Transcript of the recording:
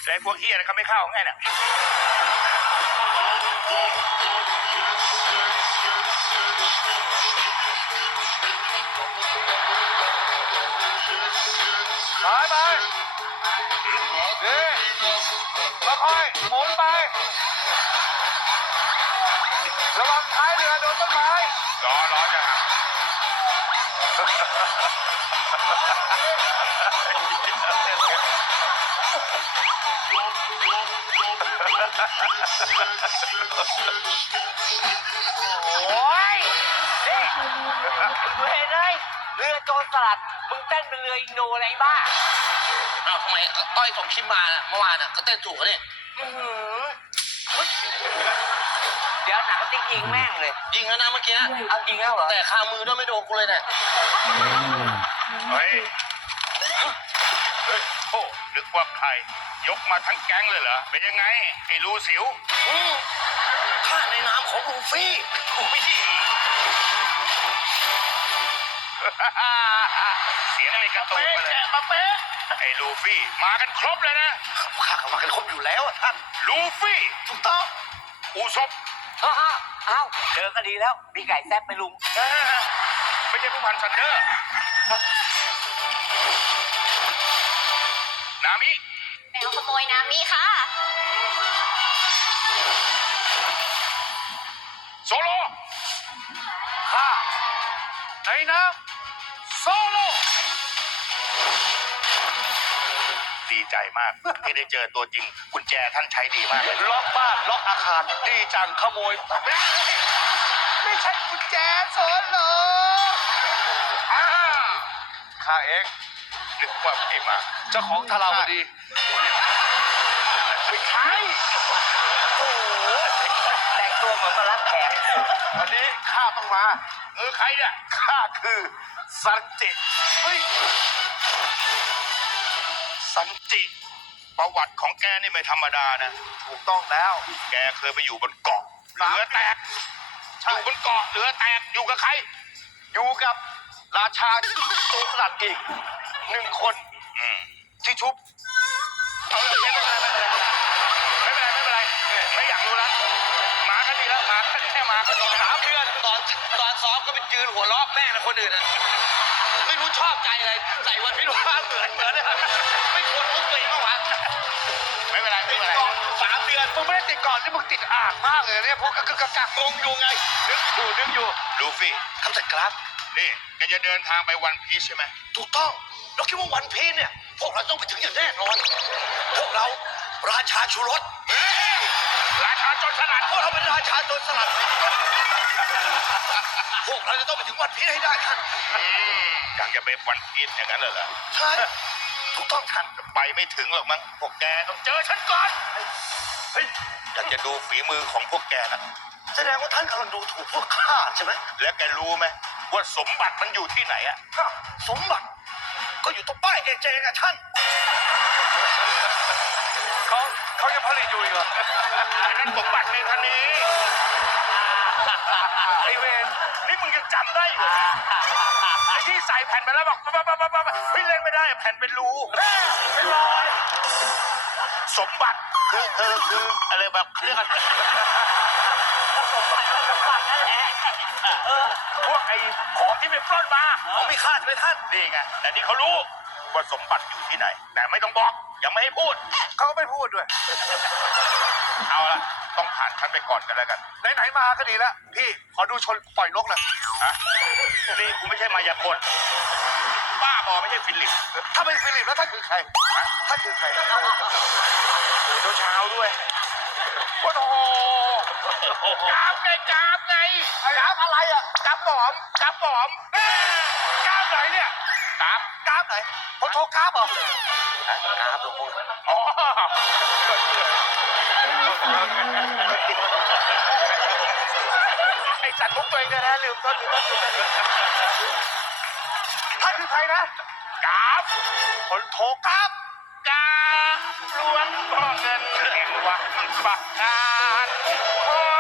ไอ้พวกเฮียนะเขาไม่เข้าไงเนี่ยไปนี่ค่อยๆหมุนไประวังท้ายเรือโดนต้นไม้ล้อจะหักโอ้ยนี่เว้ยเลยเรือโจรสลัดมึงเต้นเป็นเรืออินโดอะไรบ้าอ้าวทำไมต้อยส่งคลิปมาเมื่อวานก็เต้นถูกนี่เดี๋ยวหนังติ๊กยิงแม่งเลยยิงแล้วนะเมื่อกี้เอายิงแล้วเหรอแต่คามือด้วยไม่โดนกูเลยเนี่ยเฮ้ยโอ้นึกว่าใครยกมาทั้งแก๊งเลยเหรอเป็นยังไงไอ้รูสิวข้าในนามของลูฟี่เสียงในกระตุ้นมาเลยมาเป๊ะไอ้ลูฟี่มากันครบเลยนะข้าก็มากันครบอยู่แล้วท่านลูฟี่ถูกต้องอูซบอ้าวเจอก็ดีแล้วมีไก่แซ่บไปลุงไม่ใช่ผู้พันซันเดอร์นามิแมวขโมยนามิค่ะโซโลข้าในน้ำโซโลดีใจมากที่ได้เจอตัวจริงกุญแจท่านใช้ดีมากเลยล็อกบ้านล็อกอาคารดีจังขโมยไม่ใช่กุญแจโซโลข้าเองนึกว่าไอ้มาเจ้าของทาราวดีไม่ใช่โอ้โหแต่งตัวเหมือนมารับแขกวันนี้ข้าต้องมาใครเนี่ยข้าคือสันจิสันจิประวัติของแกนี่ไม่ธรรมดานะถูกต้องแล้วแกเคยไปอยู่บนเกาะเรือแตกอยู่บนเกาะเรือแตกอยู่กับใครอยู่กับราชาโจรสลัดอีก1 คนที่ชุบไม่เป็นไรไม่อยากรู้แล้วมาก็ดีแล้วมาแค่มาก็ดี 3 เดือนตอนซ้อมก็ไปยืนหัวล้อแม่งนะคนอื่นนะไม่รู้ชอบใจอะไรใส่วันพิรุณเหมือนไม่ควรมุกตัวเองบ้างวะไม่เป็นไร3 เดือนมึงไม่ได้ติดก่อนที่มึงติดอ่างมากเลยเนี่ยพวกกักงอยู่ไงนึกอยู่ลูฟี่คำจัดครับนี่แกจะเดินทางไปวันพีชใช่ไหมถูกต้องเราคิดว่าวันพีชเนี่ยพวกเราต้องไปถึงอย่างแน่นอนพวกเราราชาชูรสราชาโจรสลัดพวกเราเป็นราชาโจรสลัดพวกเราจะต้องไปถึงวันพีชให้ได้ท่านอยากจะไปวันพีชอย่างนั้นเหรอใช่ถูกต้องท่านไปไม่ถึงหรอกมั้งพวกแกต้องเจอฉันก่อนเฮ้ยอยากจะดูฝีมือของพวกแกนะแสดงว่าท่านกำลังดูถูกพวกข้าใช่ไหมแล้วแกรู้ไหมว่าสมบัติมันอยู่ที่ไหนอะสมบัติก็อยู่ตรงป้ายเอเจไงท่านเขายังผลิตอยู่อีกเหรอนั่นสมบัติในทะเลไอเวนนี่มึงยังจำได้อยู่ไอ้ที่ใส่แผ่นไปแล้วบอกเฮ้ยเล่นไม่ได้แผ่นเป็นรูเป็นรอยสมบัติคืออะไรแบบเรียกอะไรสมบัตินั่นแหละพวกไอ้ของที่ไปปล้นมาเขามีค่าใช่ไหมท่านนี่ไงแต่ที่เขารู้ว่าสมบัติอยู่ที่ไหนแต่ไม่ต้องบอกยังไม่ให้พูดเขาไม่พูดด้วยเอาละต้องผ่านขั้นไปก่อนกันแล้วกันไหนมาก็ดีแล้วพี่ขอดูชนปล่อยนกเลยฮะนี่กูไม่ใช่มายากลบ้าบอไม่ใช่ฟิลิปถ้าเป็นฟิลิปแล้วท่านคือใครท่านคือใครเจ้าเช้าด้วยโอ้โหกราบไงกราบอะไรอ่ะกราบปอมกราบไหนเนี่ยกราบไหนผมโทรกราบเหรอกราบหลวงพ่ออ๋อไอ้สัตว์มุกตัวเองนะลืมต้นท่านคือใครนะกราบคนโทรกราบล้วนพ่อเงินแห่งวังประกาศขอ